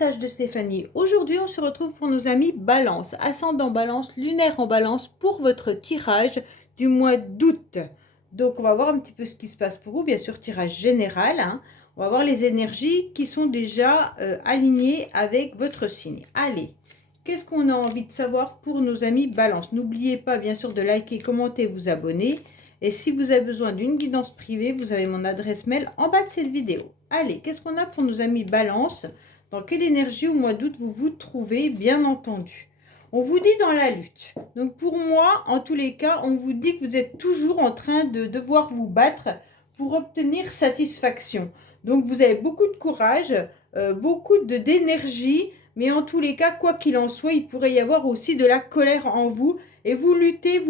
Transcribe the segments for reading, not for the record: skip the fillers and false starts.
message de Stéphanie. Aujourd'hui, on se retrouve pour nos amis Balance, ascendant Balance, lunaire en Balance pour votre tirage du mois d'août. Donc, on va voir un petit peu ce qui se passe pour vous. Bien sûr, tirage général. On va voir les énergies qui sont déjà alignées avec votre signe. Allez, qu'est-ce qu'on a envie de savoir pour nos amis Balance? N'oubliez pas, bien sûr, de liker, commenter, vous abonner. Et si vous avez besoin d'une guidance privée, vous avez mon adresse mail en bas de cette vidéo. Allez, qu'est-ce qu'on a pour nos amis Balance? Dans quelle énergie au mois d'août vous vous trouvez, bien entendu? On vous dit dans la lutte. Donc pour moi, en tous les cas, on vous dit que vous êtes toujours en train de devoir vous battre pour obtenir satisfaction. Donc vous avez beaucoup de courage, beaucoup d'énergie, mais en tous les cas, quoi qu'il en soit, il pourrait y avoir aussi de la colère en vous. Et vous luttez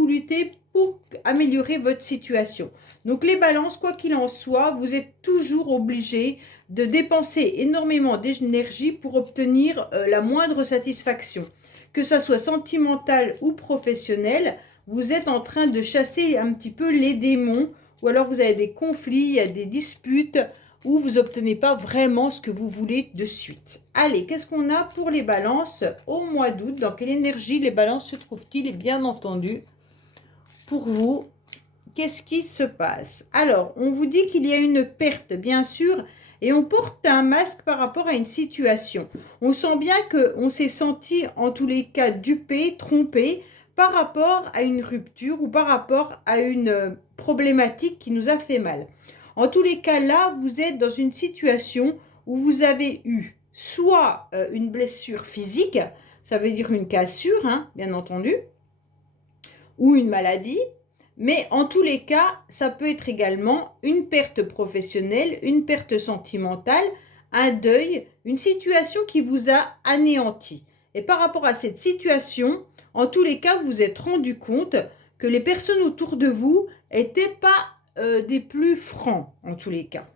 pour améliorer votre situation. Donc les balances, quoi qu'il en soit, vous êtes toujours obligés de dépenser énormément d'énergie pour obtenir la moindre satisfaction. Que ça soit sentimental ou professionnel, vous êtes en train de chasser un petit peu les démons, ou alors vous avez des conflits, il y a des disputes, où vous n'obtenez pas vraiment ce que vous voulez de suite. Allez, qu'est-ce qu'on a pour les balances au mois d'août? Dans quelle énergie les balances se trouvent-ils? Et bien entendu, pour vous, qu'est-ce qui se passe? Alors, on vous dit qu'il y a une perte, bien sûr, et on porte un masque par rapport à une situation. On sent bien qu'on s'est senti, en tous les cas, dupé, trompé, par rapport à une rupture ou par rapport à une problématique qui nous a fait mal. En tous les cas, là, vous êtes dans une situation où vous avez eu soit une blessure physique, ça veut dire une cassure, bien entendu, ou une maladie, mais en tous les cas, ça peut être également une perte professionnelle, une perte sentimentale, un deuil, une situation qui vous a anéanti. Et par rapport à cette situation, en tous les cas, vous vous êtes rendu compte que les personnes autour de vous n'étaient pas des plus francs, en tous les cas.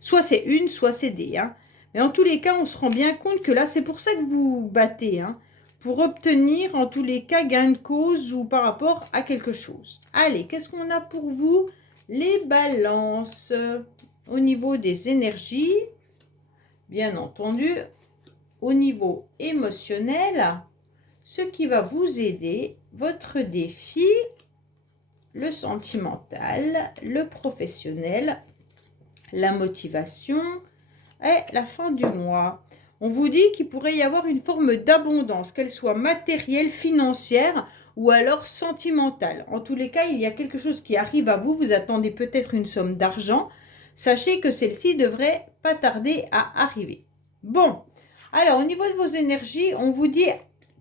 Soit c'est une, soit c'est des. Mais en tous les cas, on se rend bien compte que là, c'est pour ça que vous vous battez, pour obtenir, en tous les cas, gain de cause ou par rapport à quelque chose. Allez, qu'est-ce qu'on a pour vous? Les balances. Au niveau des énergies, bien entendu, au niveau émotionnel, ce qui va vous aider, votre défi, le sentimental, le professionnel, la motivation et la fin du mois. On vous dit qu'il pourrait y avoir une forme d'abondance, qu'elle soit matérielle, financière ou alors sentimentale. En tous les cas, il y a quelque chose qui arrive à vous. Vous attendez peut-être une somme d'argent. Sachez que celle-ci devrait pas tarder à arriver. Bon, alors au niveau de vos énergies, on vous dit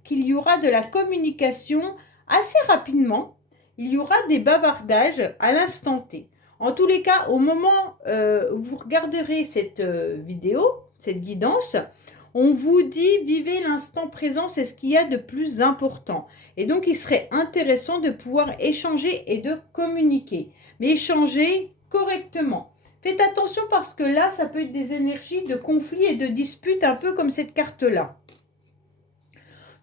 qu'il y aura de la communication assez rapidement. Il y aura des bavardages à l'instant T. En tous les cas, au moment où vous regarderez cette vidéo, cette guidance, on vous dit vivez l'instant présent, c'est ce qu'il y a de plus important. Et donc, il serait intéressant de pouvoir échanger et de communiquer, mais échanger correctement. Faites attention parce que là, ça peut être des énergies de conflit et de dispute, un peu comme cette carte-là.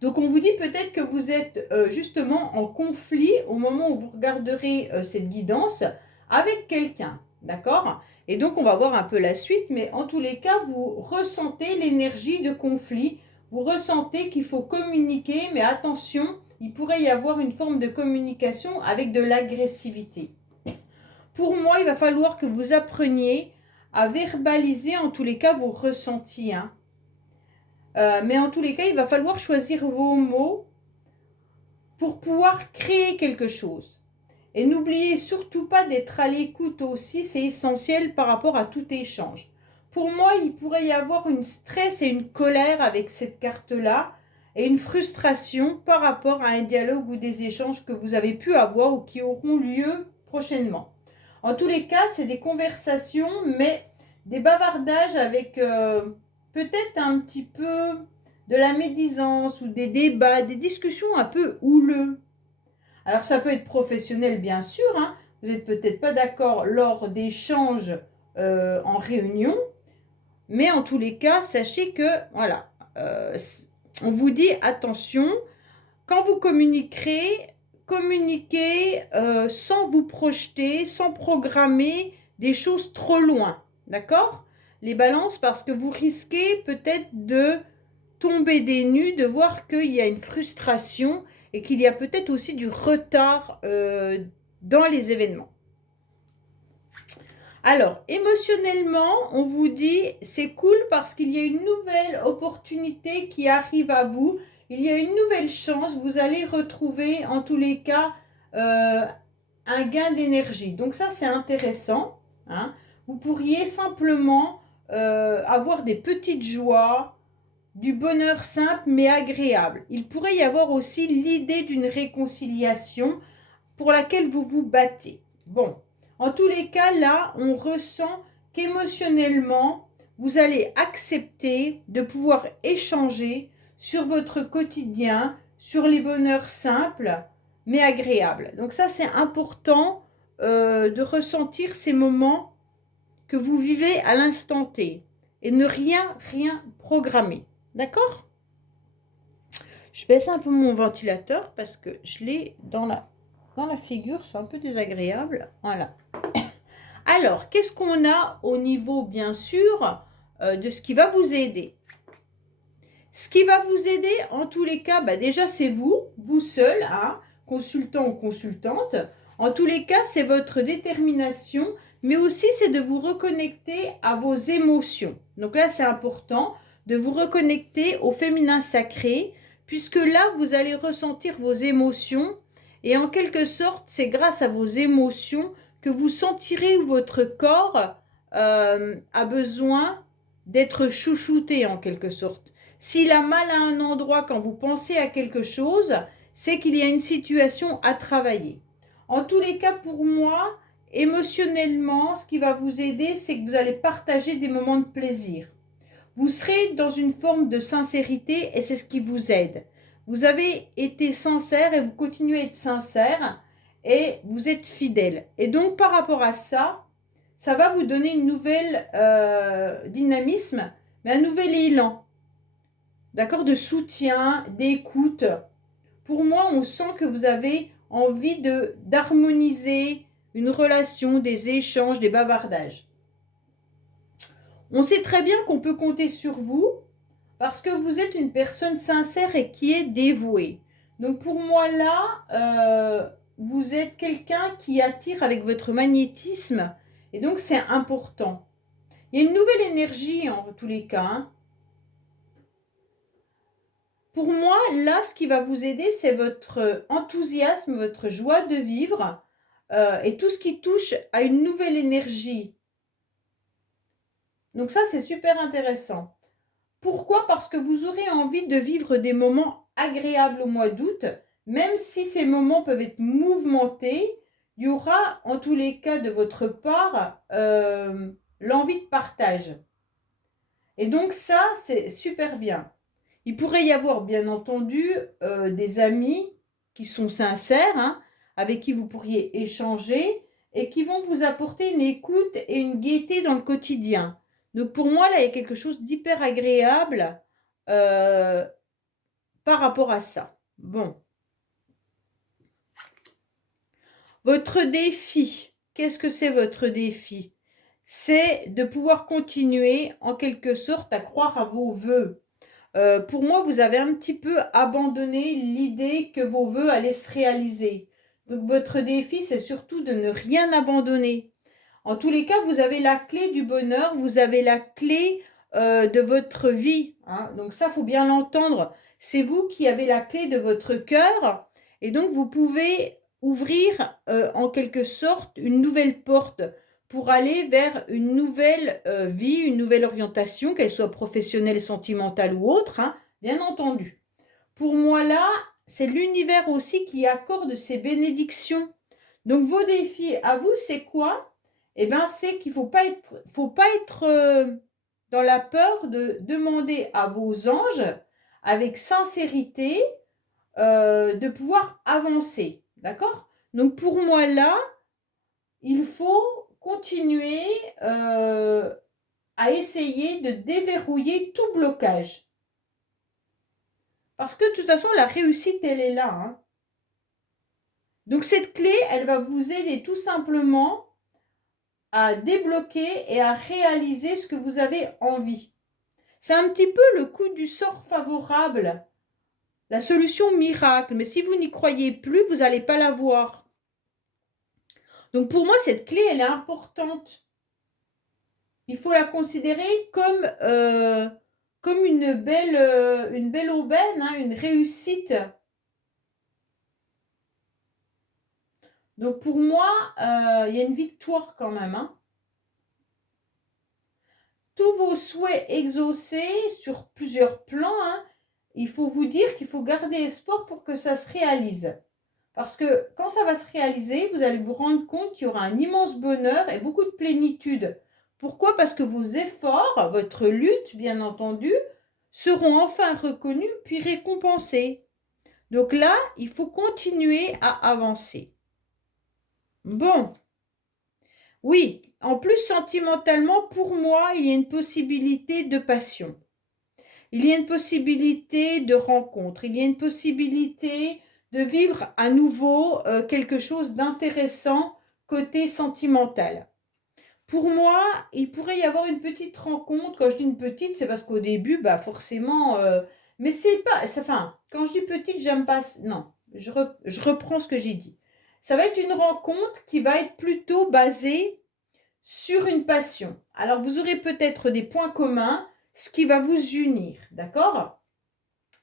Donc, on vous dit peut-être que vous êtes justement en conflit au moment où vous regarderez cette guidance avec quelqu'un, d'accord? Et donc, on va voir un peu la suite, mais en tous les cas, vous ressentez l'énergie de conflit, vous ressentez qu'il faut communiquer, mais attention, il pourrait y avoir une forme de communication avec de l'agressivité. Pour moi, il va falloir que vous appreniez à verbaliser en tous les cas vos ressentis, mais en tous les cas, il va falloir choisir vos mots pour pouvoir créer quelque chose. Et n'oubliez surtout pas d'être à l'écoute aussi, c'est essentiel par rapport à tout échange. Pour moi, il pourrait y avoir une stress et une colère avec cette carte-là, et une frustration par rapport à un dialogue ou des échanges que vous avez pu avoir ou qui auront lieu prochainement. En tous les cas, c'est des conversations, mais des bavardages avec peut-être un petit peu de la médisance ou des débats, des discussions un peu houleux. Alors ça peut être professionnel bien sûr, vous n'êtes peut-être pas d'accord lors d'échanges en réunion, mais en tous les cas, sachez que, voilà, on vous dit attention, quand vous communiquerez, communiquez sans vous projeter, sans programmer des choses trop loin, d'accord? Les balances, parce que vous risquez peut-être de tomber des nues, de voir qu'il y a une frustration et qu'il y a peut-être aussi du retard dans les événements. Alors, émotionnellement, on vous dit, c'est cool parce qu'il y a une nouvelle opportunité qui arrive à vous. Il y a une nouvelle chance. Vous allez retrouver, en tous les cas, un gain d'énergie. Donc ça, c'est intéressant. Hein. Vous pourriez simplement avoir des petites joies, du bonheur simple mais agréable. Il pourrait y avoir aussi l'idée d'une réconciliation pour laquelle vous vous battez. Bon. En tous les cas, là, on ressent qu'émotionnellement, vous allez accepter de pouvoir échanger sur votre quotidien, sur les bonheurs simples, mais agréables. Donc ça, c'est important de ressentir ces moments que vous vivez à l'instant T et ne rien programmer. D'accord? Je baisse un peu mon ventilateur parce que je l'ai dans la figure, c'est un peu désagréable. Voilà. Alors, qu'est-ce qu'on a au niveau, bien sûr, de ce qui va vous aider? Ce qui va vous aider, en tous les cas, déjà, c'est vous seul, hein, consultant ou consultante. En tous les cas, c'est votre détermination, mais aussi, c'est de vous reconnecter à vos émotions. Donc là, c'est important de vous reconnecter au féminin sacré, puisque là, vous allez ressentir vos émotions, et en quelque sorte, c'est grâce à vos émotions que vous sentirez où votre corps a besoin d'être chouchouté en quelque sorte. S'il a mal à un endroit quand vous pensez à quelque chose, c'est qu'il y a une situation à travailler. En tous les cas, pour moi, émotionnellement, ce qui va vous aider, c'est que vous allez partager des moments de plaisir. Vous serez dans une forme de sincérité et c'est ce qui vous aide. Vous avez été sincère et vous continuez à être sincère et vous êtes fidèle. Et donc, par rapport à ça, ça va vous donner une nouvelle dynamisme, mais un nouvel élan. D'accord? De soutien, d'écoute. Pour moi, on sent que vous avez envie d'harmoniser une relation, des échanges, des bavardages. On sait très bien qu'on peut compter sur vous parce que vous êtes une personne sincère et qui est dévouée. Donc pour moi là, vous êtes quelqu'un qui attire avec votre magnétisme et donc c'est important. Il y a une nouvelle énergie en tous les cas. Hein. Pour moi, là, ce qui va vous aider, c'est votre enthousiasme, votre joie de vivre et tout ce qui touche à une nouvelle énergie. Donc ça, c'est super intéressant. Pourquoi? Parce que vous aurez envie de vivre des moments agréables au mois d'août, même si ces moments peuvent être mouvementés, il y aura en tous les cas de votre part l'envie de partage. Et donc ça, c'est super bien. Il pourrait y avoir bien entendu des amis qui sont sincères, hein, avec qui vous pourriez échanger et qui vont vous apporter une écoute et une gaieté dans le quotidien. Donc pour moi, là, il y a quelque chose d'hyper agréable par rapport à ça. Bon. Votre défi, qu'est-ce que c'est votre défi? C'est de pouvoir continuer en quelque sorte à croire à vos vœux. Pour moi, vous avez un petit peu abandonné l'idée que vos vœux allaient se réaliser. Donc votre défi, c'est surtout de ne rien abandonner. En tous les cas, vous avez la clé du bonheur, vous avez la clé de votre vie. Hein. Donc ça, il faut bien l'entendre. C'est vous qui avez la clé de votre cœur. Et donc, vous pouvez ouvrir en quelque sorte une nouvelle porte pour aller vers une nouvelle vie, une nouvelle orientation, qu'elle soit professionnelle, sentimentale ou autre, hein, bien entendu. Pour moi, là, c'est l'univers aussi qui accorde ses bénédictions. Donc, vos défis à vous, c'est quoi? Eh bien, c'est qu'il ne faut pas être dans la peur de demander à vos anges, avec sincérité, de pouvoir avancer. D'accord? Donc, pour moi, là, il faut continuer à essayer de déverrouiller tout blocage. Parce que de toute façon, la réussite, elle est là. Hein. Donc cette clé, elle va vous aider tout simplement à débloquer et à réaliser ce que vous avez envie. C'est un petit peu le coup du sort favorable, la solution miracle. Mais si vous n'y croyez plus, vous n'allez pas la voir. Donc pour moi, cette clé, elle est importante. Il faut la considérer comme une belle aubaine, hein, une réussite. Donc pour moi, il y a une victoire quand même. Hein. Tous vos souhaits exaucés sur plusieurs plans, hein, il faut vous dire qu'il faut garder espoir pour que ça se réalise. Parce que quand ça va se réaliser, vous allez vous rendre compte qu'il y aura un immense bonheur et beaucoup de plénitude. Pourquoi? Parce que vos efforts, votre lutte, bien entendu, seront enfin reconnus puis récompensés. Donc là, il faut continuer à avancer. Bon, oui, en plus sentimentalement, pour moi, il y a une possibilité de passion. Il y a une possibilité de rencontre. Il y a une possibilité de vivre à nouveau quelque chose d'intéressant côté sentimental. Pour moi, il pourrait y avoir une petite rencontre. Quand je dis une petite, c'est parce qu'au début, bah forcément... mais c'est pas... Enfin, quand je dis petite, j'aime pas... Non, je reprends ce que j'ai dit. Ça va être une rencontre qui va être plutôt basée sur une passion. Alors, vous aurez peut-être des points communs, ce qui va vous unir, d'accord?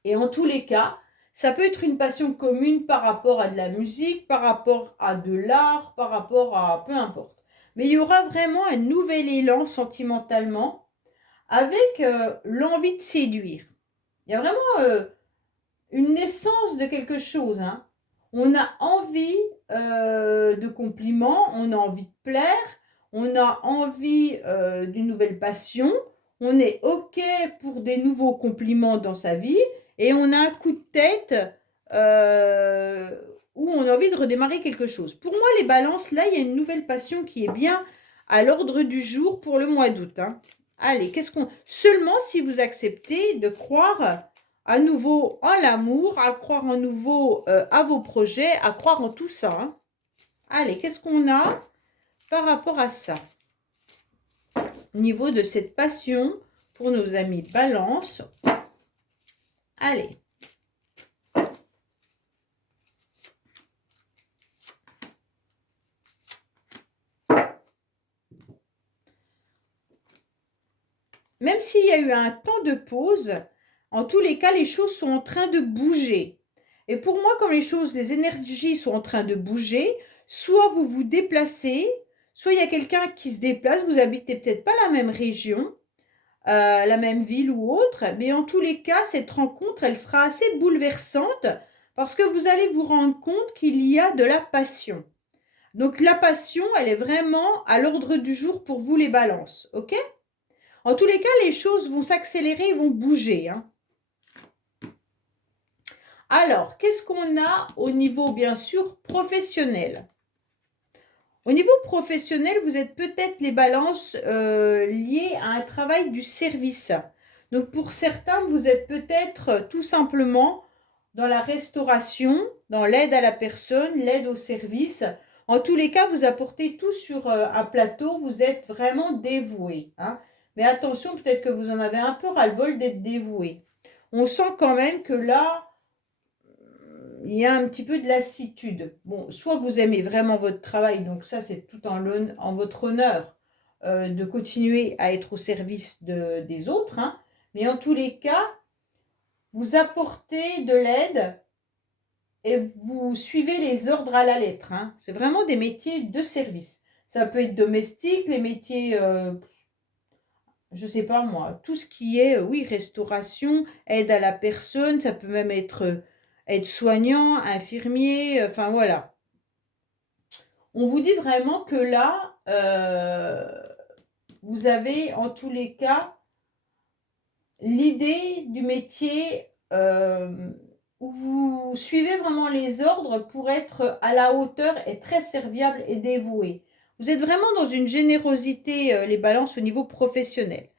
Et en tous les cas, ça peut être une passion commune par rapport à de la musique, par rapport à de l'art, par rapport à peu importe. Mais il y aura vraiment un nouvel élan sentimentalement avec l'envie de séduire. Il y a vraiment une naissance de quelque chose. Hein. On a envie de compliments, on a envie de plaire, on a envie d'une nouvelle passion, on est OK pour des nouveaux compliments dans sa vie et on a un coup de tête où on a envie de redémarrer quelque chose. Pour moi, les balances, là, il y a une nouvelle passion qui est bien à l'ordre du jour pour le mois d'août. Hein. Allez, seulement si vous acceptez de croire à nouveau en l'amour, à croire en nouveau à vos projets, à croire en tout ça. Hein. Allez, qu'est-ce qu'on a par rapport à ça? Au niveau de cette passion pour nos amis Balance. Allez. Même s'il y a eu un temps de pause, en tous les cas, les choses sont en train de bouger. Et pour moi, comme les énergies sont en train de bouger, soit vous vous déplacez, soit il y a quelqu'un qui se déplace, vous habitez peut-être pas la même région, la même ville ou autre, mais en tous les cas, cette rencontre, elle sera assez bouleversante parce que vous allez vous rendre compte qu'il y a de la passion. Donc la passion, elle est vraiment à l'ordre du jour pour vous les balances, ok? En tous les cas, les choses vont s'accélérer, vont bouger. Hein. Alors, qu'est-ce qu'on a au niveau, bien sûr, professionnel? Au niveau professionnel, vous êtes peut-être les balances liées à un travail du service. Donc, pour certains, vous êtes peut-être tout simplement dans la restauration, dans l'aide à la personne, l'aide au service. En tous les cas, vous apportez tout sur un plateau, vous êtes vraiment dévoué. Hein. Mais attention, peut-être que vous en avez un peu ras-le-bol d'être dévoué. On sent quand même que là, il y a un petit peu de lassitude. Bon, soit vous aimez vraiment votre travail, donc ça, c'est tout en votre honneur de continuer à être au service des autres. Hein. Mais en tous les cas, vous apportez de l'aide et vous suivez les ordres à la lettre. Hein. C'est vraiment des métiers de service. Ça peut être domestique, les métiers, je ne sais pas moi, tout ce qui est, oui, restauration, aide à la personne, ça peut même être aide-soignant, infirmier, enfin voilà. On vous dit vraiment que là, vous avez en tous les cas l'idée du métier où vous suivez vraiment les ordres pour être à la hauteur et très serviable et dévoué. Vous êtes vraiment dans une générosité, les balances, au niveau professionnel.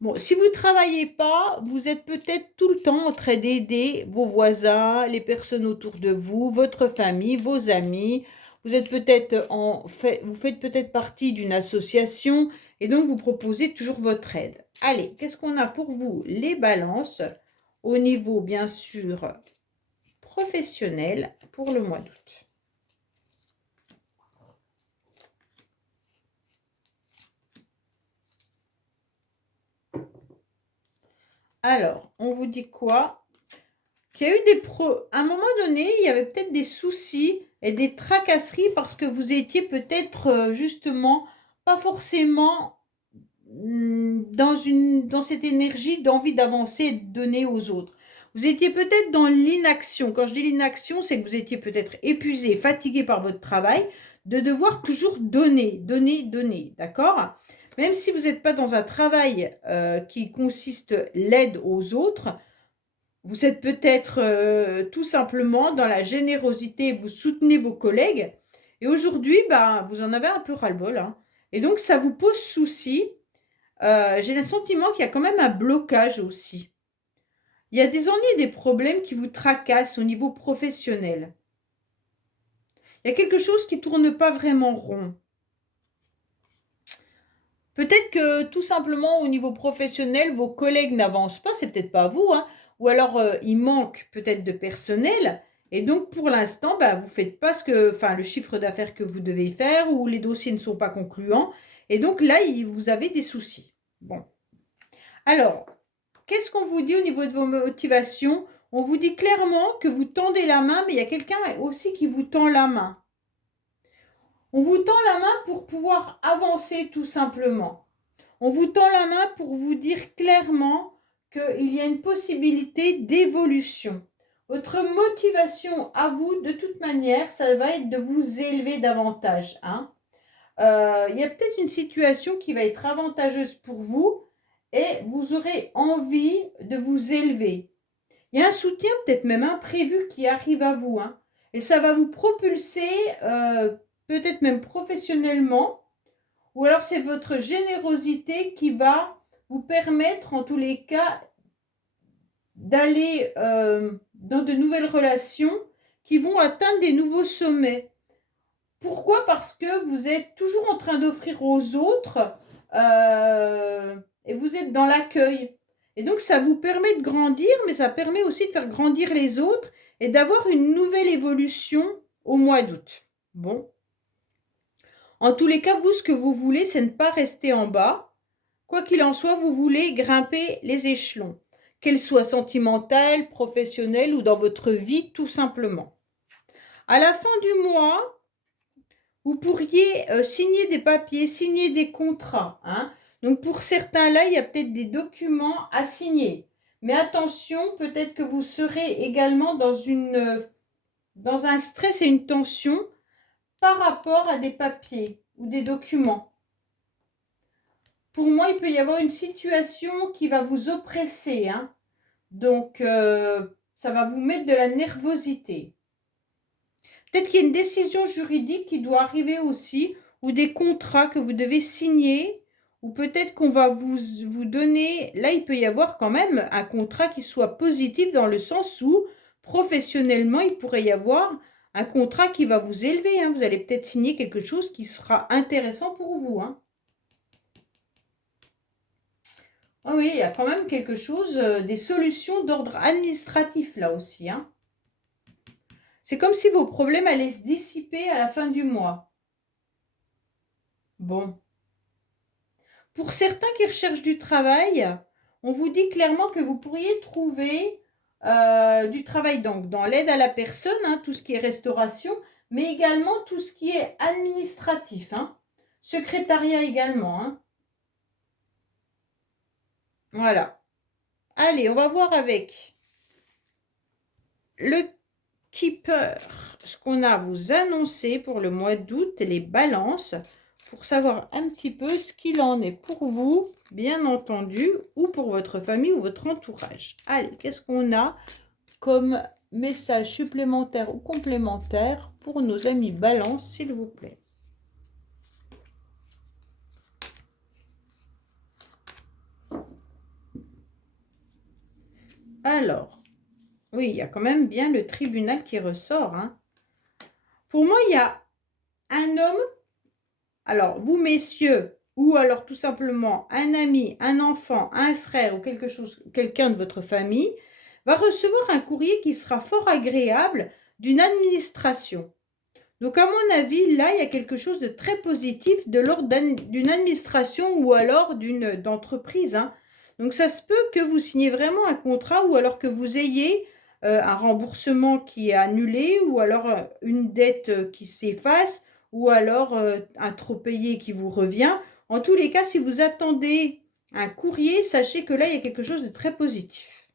Bon, si vous ne travaillez pas, vous êtes peut-être tout le temps en train d'aider vos voisins, les personnes autour de vous, votre famille, vos amis. Vous êtes peut-être vous faites peut-être partie d'une association et donc vous proposez toujours votre aide. Allez, qu'est-ce qu'on a pour vous, les balances, au niveau, bien sûr, professionnel pour le mois d'août? Alors, on vous dit quoi? Qu'il y a eu à un moment donné, il y avait peut-être des soucis et des tracasseries parce que vous étiez peut-être justement pas forcément dans cette énergie d'envie d'avancer et de donner aux autres. Vous étiez peut-être dans l'inaction. Quand je dis l'inaction, c'est que vous étiez peut-être épuisé, fatigué par votre travail, de devoir toujours donner, donner, donner. D'accord? Même si vous n'êtes pas dans un travail qui consiste l'aide aux autres, vous êtes peut-être tout simplement dans la générosité, vous soutenez vos collègues. Et aujourd'hui, bah, vous en avez un peu ras-le-bol, hein. Et donc, ça vous pose souci. J'ai le sentiment qu'il y a quand même un blocage aussi. Il y a des ennuis, des problèmes qui vous tracassent au niveau professionnel. Il y a quelque chose qui ne tourne pas vraiment rond. Peut-être que tout simplement au niveau professionnel, vos collègues n'avancent pas, c'est peut-être pas vous, hein, ou alors il manque peut-être de personnel, et donc pour l'instant, bah, vous faites pas le chiffre d'affaires que vous devez faire, ou les dossiers ne sont pas concluants, et donc là, vous avez des soucis. Bon. Alors, qu'est-ce qu'on vous dit au niveau de vos motivations? On vous dit clairement que vous tendez la main, mais il y a quelqu'un aussi qui vous tend la main. On vous tend la main pour pouvoir avancer tout simplement. On vous tend la main pour vous dire clairement qu'il y a une possibilité d'évolution. Votre motivation à vous, de toute manière, ça va être de vous élever davantage, hein. Il y a peut-être une situation qui va être avantageuse pour vous et vous aurez envie de vous élever. Il y a un soutien peut-être même imprévu qui arrive à vous, hein, et ça va vous propulser peut-être même professionnellement, ou alors c'est votre générosité qui va vous permettre en tous les cas d'aller dans de nouvelles relations qui vont atteindre des nouveaux sommets. Pourquoi? Parce que vous êtes toujours en train d'offrir aux autres et vous êtes dans l'accueil. Et donc, ça vous permet de grandir, mais ça permet aussi de faire grandir les autres et d'avoir une nouvelle évolution au mois d'août. Bon. En tous les cas, vous, ce que vous voulez, c'est ne pas rester en bas. Quoi qu'il en soit, vous voulez grimper les échelons, qu'elles soient sentimentales, professionnelles ou dans votre vie, tout simplement. À la fin du mois, vous pourriez signer des papiers, signer des contrats, hein. Donc, pour certains, là, il y a peut-être des documents à signer. Mais attention, peut-être que vous serez également dans un stress et une tension par rapport à des papiers ou des documents. Pour moi, il peut y avoir une situation qui va vous oppresser, hein. Donc, ça va vous mettre de la nervosité. Peut-être qu'il y a une décision juridique qui doit arriver aussi, ou des contrats que vous devez signer, ou peut-être qu'on va vous donner, là il peut y avoir quand même un contrat qui soit positif dans le sens où professionnellement il pourrait y avoir un contrat qui va vous élever, hein. Vous allez peut-être signer quelque chose qui sera intéressant pour vous, hein. Ah oui, il y a quand même quelque chose, des solutions d'ordre administratif là aussi, hein. C'est comme si vos problèmes allaient se dissiper à la fin du mois. Bon. Pour certains qui recherchent du travail, on vous dit clairement que vous pourriez trouver du travail donc dans l'aide à la personne, hein, tout ce qui est restauration, mais également tout ce qui est administratif, hein. Secrétariat également, hein. Voilà. Allez, on va voir avec le Keeper ce qu'on a à vous annoncer pour le mois d'août, les balances, pour savoir un petit peu ce qu'il en est pour vous, bien entendu, ou pour votre famille ou votre entourage. Allez, qu'est-ce qu'on a comme message supplémentaire ou complémentaire pour nos amis balance, s'il vous plaît? Alors, oui, il y a quand même bien le tribunal qui ressort, hein. Pour moi, il y a un homme. Alors, vous, messieurs, ou alors tout simplement un ami, un enfant, un frère ou quelque chose, quelqu'un de votre famille, va recevoir un courrier qui sera fort agréable d'une administration. Donc, à mon avis, là, il y a quelque chose de très positif de l'ordre d'une administration ou alors d'entreprise, hein. Donc, ça se peut que vous signiez vraiment un contrat ou alors que vous ayez un remboursement qui est annulé ou alors une dette qui s'efface ou alors un trop payé qui vous revient. En tous les cas, si vous attendez un courrier, sachez que là, il y a quelque chose de très positif.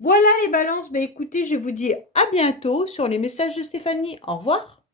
Voilà les balances. Ben, écoutez, je vous dis à bientôt sur les messages de Stéphanie. Au revoir.